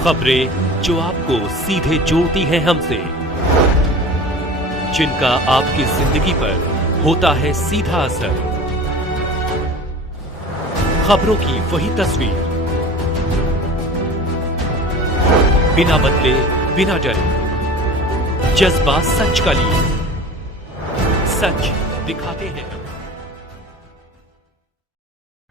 खबरें जो आपको सीधे जोड़ती हैं हमसे, जिनका आपकी जिंदगी पर होता है सीधा असर। खबरों की वही तस्वीर, बिना बदले बिना डरे, जज्बा सच का लिए, सच दिखाते हैं।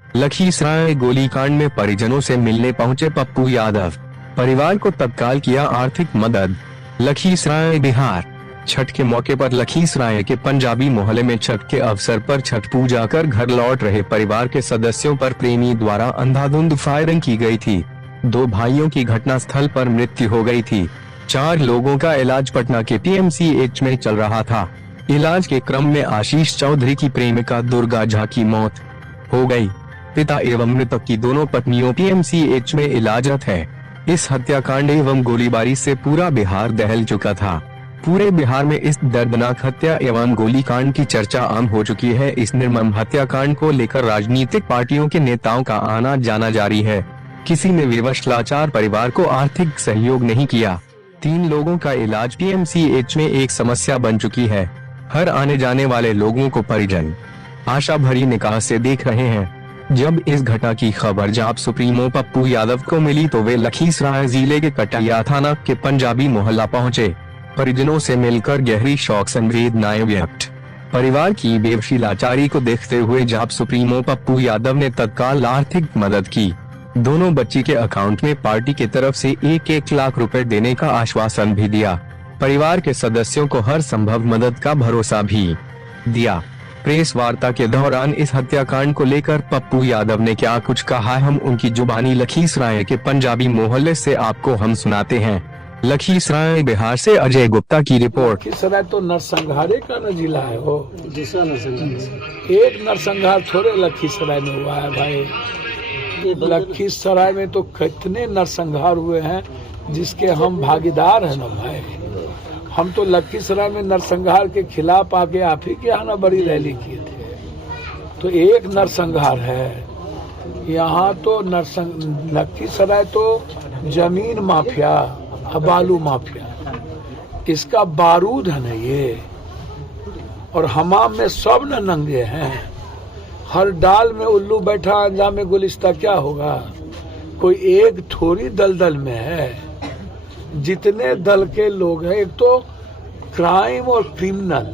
लखीसराय गोलीकांड में परिजनों से मिलने पहुंचे पप्पू यादव, परिवार को तत्काल किया आर्थिक मदद। लखीसराय बिहार। छठ के मौके पर लखीसराय के पंजाबी मोहल्ले में छठ के अवसर पर छठ पूजा कर घर लौट रहे परिवार के सदस्यों पर प्रेमी द्वारा अंधाधुंध फायरिंग की गई थी। 2 भाइयों की घटनास्थल पर मृत्यु हो गई थी। 4 लोगों का इलाज पटना के PMCH में चल रहा था। इलाज के क्रम में आशीष चौधरी की प्रेमिका दुर्गा झा की मौत हो गई। पिता एवं मृतक की दोनों पत्नियों PMCH में इलाजरत है। इस हत्याकांड एवं गोलीबारी से पूरा बिहार दहल चुका था। पूरे बिहार में इस दर्दनाक हत्या एवं गोलीकांड की चर्चा आम हो चुकी है। इस निर्मम हत्याकांड को लेकर राजनीतिक पार्टियों के नेताओं का आना जाना जारी है। किसी ने विवश लाचार परिवार को आर्थिक सहयोग नहीं किया। 3 लोगों का इलाज PMCH में एक समस्या बन चुकी है। हर आने जाने वाले लोगों को परिजन आशा भरी निगाह से देख रहे हैं। जब इस घटना की खबर जाप सुप्रीमो पप्पू यादव को मिली तो वे लखीसराय जिले के कटैया थाना के पंजाबी मोहल्ला पहुंचे। परिजनों से मिलकर गहरी शोक संवेदनाएं व्यक्त। परिवार की बेबसी लाचारी को देखते हुए जाप सुप्रीमो पप्पू यादव ने तत्काल आर्थिक मदद की। दोनों बच्ची के अकाउंट में पार्टी की तरफ से 1-1 लाख रुपए देने का आश्वासन भी दिया। परिवार के सदस्यों को हर संभव मदद का भरोसा भी दिया। प्रेस वार्ता के दौरान इस हत्याकांड को लेकर पप्पू यादव ने क्या कुछ कहा, हम उनकी जुबानी लखीसराय के पंजाबी मोहल्ले से आपको हम सुनाते हैं। लखीसराय बिहार से अजय गुप्ता की रिपोर्ट। लखीसराय तो नरसंहारे का न जिला है वो, दूसरा नरसंहार। एक नरसंहार थोड़े लखीसराय में हुआ है भाई। लखीसराय में तो कितने नरसंहार हुए हैं जिसके हम भागीदार हैं ना भाई। हम तो लखीसराय में नरसंहार के खिलाफ आके आप ही के यहाँ ना बड़ी रैली किए थे। तो एक नरसंहार है यहाँ तो लखीसराय तो जमीन माफिया, बालू माफिया, इसका बारूद है ना ये। और हमाम में सब न नंगे हैं। हर डाल में उल्लू बैठा, अंजाम में गुलिस्ता क्या होगा। कोई एक थोड़ी दलदल में है। जितने दल के लोग हैं, एक तो क्राइम और क्रिमिनल,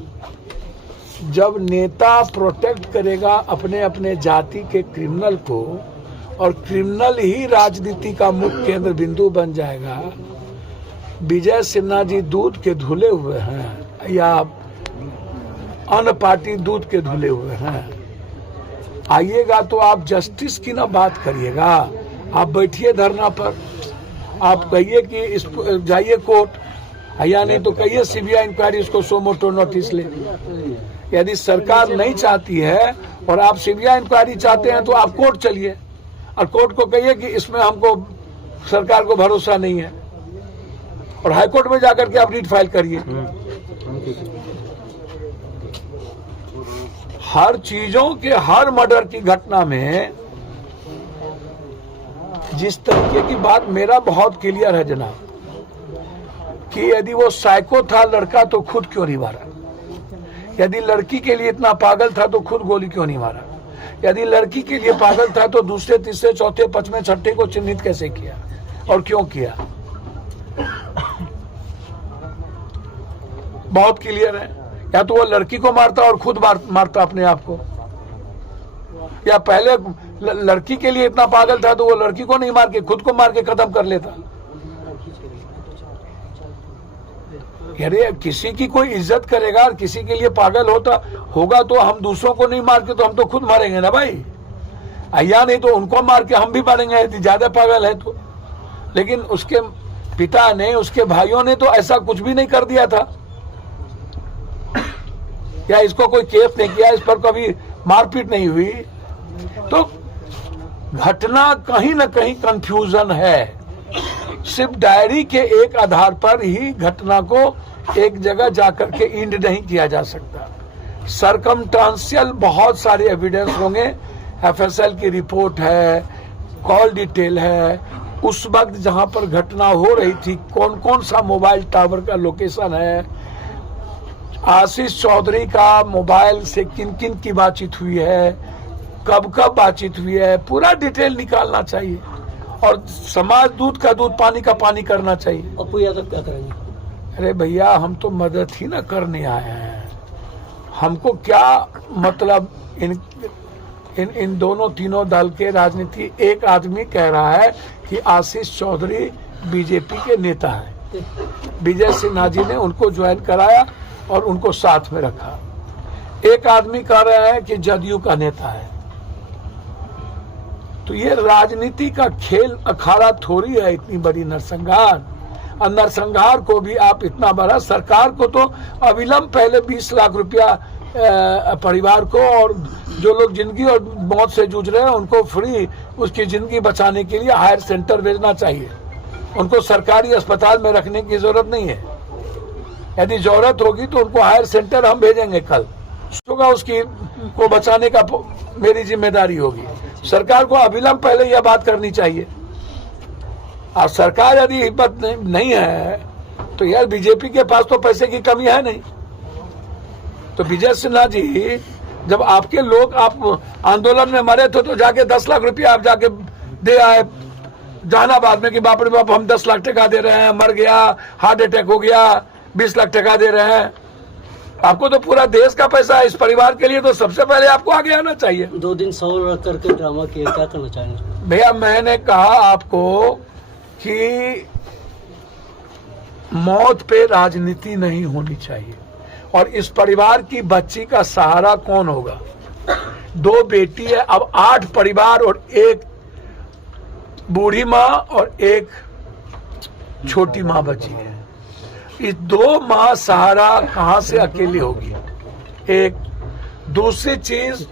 जब नेता प्रोटेक्ट करेगा अपने अपने जाति के क्रिमिनल को और क्रिमिनल ही राजनीति का मुख्य केंद्र बिंदु बन जाएगा। विजय सिन्हा जी दूध के धुले हुए हैं या अन्य पार्टी दूध के धुले हुए हैं। आइएगा तो आप जस्टिस की ना बात करिएगा। आप बैठिए धरना पर, आप कहिए कि इस जाइए कोर्ट, या नहीं तो कहिए CBI इंक्वायरी इसको सो मोटो नोटिस ले। यदि सरकार नहीं चाहती है और आप CBI इंक्वायरी चाहते हैं तो आप कोर्ट चलिए और कोर्ट को कहिए कि इसमें हमको सरकार को भरोसा नहीं है और हाईकोर्ट में जाकर के आप रीट फाइल करिए। हर चीजों के, हर मर्डर की घटना में जिस तरीके की बात मेरा बहुत क्लियर है जनाब कि यदि वो साइको था लड़का तो खुद क्यों नहीं मारा। यदि लड़की के लिए इतना पागल था तो खुद गोली क्यों नहीं मारा। यदि लड़की के लिए पागल था तो दूसरे, तीसरे, चौथे, पांचवें, छठे को चिन्हित कैसे किया और क्यों किया। बहुत क्लियर है। या तो वो लड़की को मारता और खुद मारता अपने आप को, या पहले लड़की के लिए इतना पागल था तो वो लड़की को नहीं मार के खुद को मार के खत्म कर लेता। अरे किसी की कोई इज्जत करेगा और किसी के लिए पागल होगा तो हम दूसरों को नहीं मार के तो हम तो खुद मारेंगे ना भाई। या नहीं तो उनको मार के हम भी मारेंगे यदि ज्यादा पागल है तो। लेकिन उसके पिता ने, उसके भाइयों ने तो ऐसा कुछ भी नहीं कर दिया था। या इसको कोई केस नहीं किया, इस पर कभी मारपीट नहीं हुई। तो घटना कहीं ना कहीं कंफ्यूजन है। सिर्फ डायरी के एक आधार पर ही घटना को एक जगह जाकर के इंड नहीं किया जा सकता। सरकमस्टेंशियल बहुत सारे एविडेंस होंगे। FSL की रिपोर्ट है, कॉल डिटेल है, उस वक्त जहां पर घटना हो रही थी कौन कौन सा मोबाइल टावर का लोकेशन है, आशीष चौधरी का मोबाइल से किन किन की बातचीत हुई है, कब कब बातचीत हुई है, पूरा डिटेल निकालना चाहिए और समाज दूध का दूध पानी का पानी करना चाहिए। पप्पू यादव क्या करेंगे? अरे भैया हम तो मदद ही ना करने आए हैं, हमको क्या मतलब इन दोनों तीनों दल के राजनीति। एक आदमी कह रहा है कि आशीष चौधरी बीजेपी के नेता हैं, विजय सिन्हा जी ने उनको ज्वाइन कराया और उनको साथ में रखा। एक आदमी कह रहा है कि जदयू का नेता है। तो ये राजनीति का खेल अखाड़ा थोड़ी है इतनी बड़ी नरसंहार। और नरसंहार को भी आप इतना बड़ा, सरकार को तो अविलंब पहले 20 लाख रुपया परिवार को, और जो लोग जिंदगी और मौत से जूझ रहे हैं उनको फ्री उसकी जिंदगी बचाने के लिए हायर सेंटर भेजना चाहिए। उनको सरकारी अस्पताल में रखने की जरूरत नहीं है। यदि जरूरत होगी तो उनको हायर सेंटर हम भेजेंगे कल, होगा उसकी को बचाने का मेरी जिम्मेदारी होगी। सरकार को अविलंब पहले यह बात करनी चाहिए। और सरकार यदि हिम्मत नहीं है तो यार बीजेपी के पास तो पैसे की कमी है नहीं। तो विजय सिन्हा जी, जब आपके लोग आप आंदोलन में मरे थे तो जाके 10 लाख रुपया आप जाके दे आए जहानाबाद में कि बाप रे बाप हम 10 लाख टका दे रहे हैं, मर गया, हार्ट अटैक हो गया, 20 लाख टका दे रहे हैं। आपको तो पूरा देश का पैसा है, इस परिवार के लिए तो सबसे पहले आपको आगे आना चाहिए। 2 दिन सौ रख करके ड्रामा किया, क्या करना चाहेंगे? भैया मैंने कहा आपको कि मौत पे राजनीति नहीं होनी चाहिए। और इस परिवार की बच्ची का सहारा कौन होगा? 2 बेटी है, अब 8 परिवार और 1 बूढ़ी माँ और 1 छोटी माँ बची है। इस 2 माँ सहारा कहां से अकेली होगी? एक दूसरी चीज,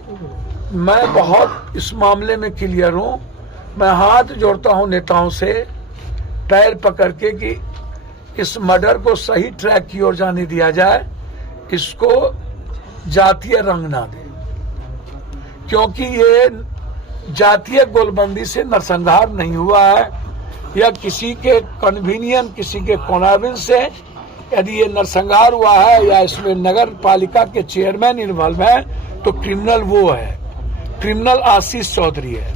मैं बहुत इस मामले में क्लियर हूं। मैं हाथ जोड़ता हूं नेताओं से पैर पकड़ के कि इस मर्डर को सही ट्रैक की ओर जाने दिया जाए, इसको जातीय रंग ना दे, क्योंकि ये जातीय गोलबंदी से नरसंहार नहीं हुआ है या किसी के कन्वीनियंस, किसी के कॉन्वेंस से यदि ये नरसंहार हुआ है या इसमें नगर पालिका के चेयरमैन इन्वॉल्व है तो क्रिमिनल वो है, क्रिमिनल आशीष चौधरी है।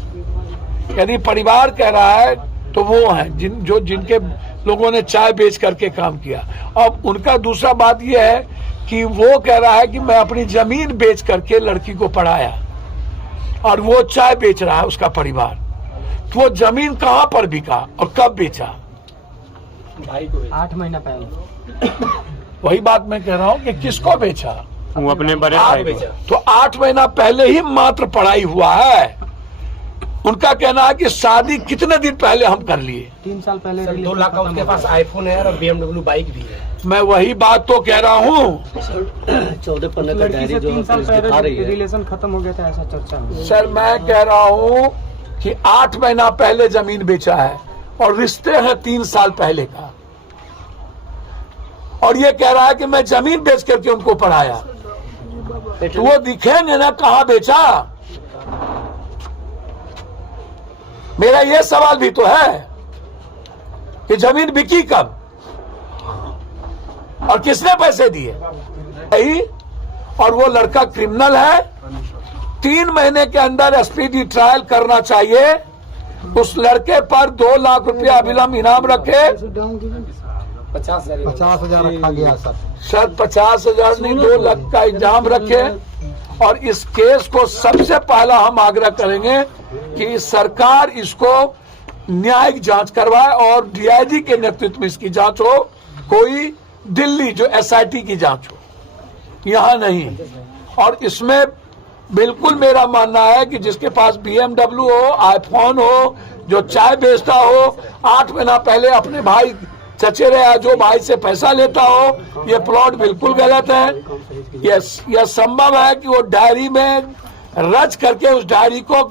यदि परिवार कह रहा है तो वो है जिनके लोगों ने चाय बेच करके काम किया। अब उनका दूसरा बात यह है कि वो कह रहा है कि मैं अपनी जमीन बेच करके लड़की को पढ़ाया और वो चाय बेच रहा है उसका परिवार। तो वो जमीन कहां पर बिका और कब बेचा? 8 महीना पहले। वही बात मैं कह रहा हूं कि किसको बेचा? वो अपने बड़े भाई को। तो 8 महीना पहले ही मात्र पढ़ाई हुआ है। उनका कहना है कि शादी कितने दिन पहले हम कर लिए? 3 साल पहले। 2 लाख का उसके पास आईफोन है और BMW बाइक भी है। मैं वही बात तो कह रहा हूँ। 14 पन्ने का डायरी जो 3 साल दिखा रही पहले है। रिलेशन खत्म हो गया था, ऐसा चर्चा है। सर मैं कह रहा हूँ कि 8 महीना पहले जमीन बेचा है और रिश्ते हैं 3 साल पहले का, और ये कह रहा है कि मैं जमीन बेच करके उनको पढ़ाया। तो वो दिखेंगे ना कहाँ बेचा? मेरा ये सवाल भी तो है कि जमीन बिकी कब और किसने पैसे दिए? और वो लड़का क्रिमिनल है। 3 महीने के अंदर स्पीडी ट्रायल करना चाहिए। उस लड़के पर 2 लाख रुपया अविलंब इनाम रखे। 50,000 रखा गया सर 50,000 नहीं 2 लाख का इल्जाम रखे। और इस केस को सबसे पहला हम आग्रह करेंगे कि सरकार इसको न्यायिक जांच करवाए और डीआईजी के नेतृत्व में इसकी जांच हो। कोई दिल्ली जो एसआईटी की जांच हो, यहाँ नहीं। और इसमें बिल्कुल मेरा मानना है कि जिसके पास BMW हो, आईफोन हो, जो चाय बेचता हो, 8 महीना पहले अपने भाई चचेरे या जो भाई से पैसा लेता हो, ये प्लॉट बिल्कुल गलत है। यह संभव है कि वो डायरी में रच करके उस डायरी को,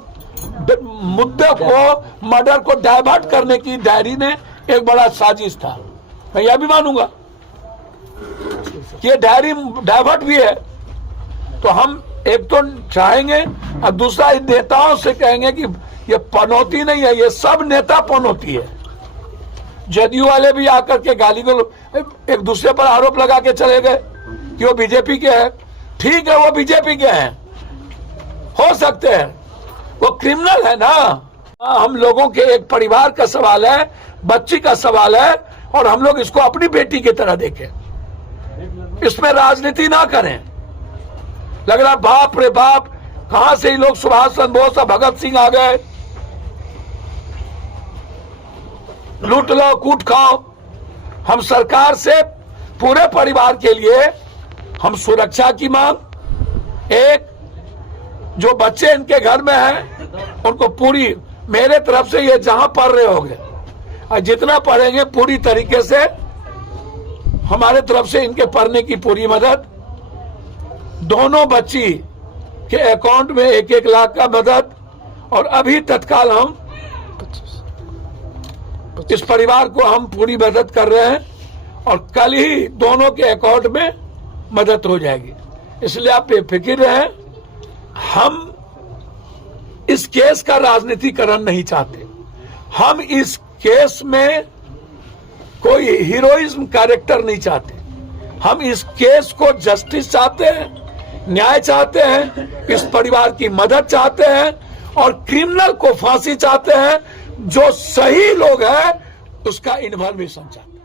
मुद्दे को, मर्डर को डाइवर्ट करने की डायरी में एक बड़ा साजिश था। मैं यह भी मानूंगा कि ये डायरी डाइवर्ट भी है। तो हम एक तो चाहेंगे और दूसरा इन नेताओं से कहेंगे कि ये पनौती नहीं है, ये सब नेता पनौती है। जदयू वाले भी आकर के गाली को एक दूसरे पर आरोप लगा के चले गए कि वो बीजेपी के हैं। ठीक है, वो बीजेपी के हैं, हो सकते हैं, वो क्रिमिनल है ना। हम लोगों के एक परिवार का सवाल है, बच्ची का सवाल है, और हम लोग इसको अपनी बेटी की तरह देखें, इसमें राजनीति ना करें। लग रहा बाप रे बाप, कहां से ही लोग सुभाष चंद्र बोस और भगत सिंह आ गए, लूट लो कूट खाओ। हम सरकार से पूरे परिवार के लिए हम सुरक्षा की मांग, एक जो बच्चे इनके घर में हैं उनको पूरी, मेरे तरफ से ये जहां पढ़ रहे होंगे और जितना पढ़ेंगे पूरी तरीके से हमारे तरफ से इनके पढ़ने की पूरी मदद, दोनों बच्ची के अकाउंट में 1-1 लाख का मदद, और अभी तत्काल हम इस परिवार को हम पूरी मदद कर रहे हैं और कल ही दोनों के अकाउंट में मदद हो जाएगी। इसलिए आप बेफिक्र रहें, हम इस केस का राजनीतिकरण नहीं चाहते। हम इस केस में कोई हीरोइज्म कैरेक्टर नहीं चाहते। हम इस केस को जस्टिस चाहते हैं, न्याय चाहते हैं, इस परिवार की मदद चाहते हैं और क्रिमिनल को फांसी चाहते हैं। जो सही लोग हैं उसका इन्वॉल्वेशन चाहते हैं।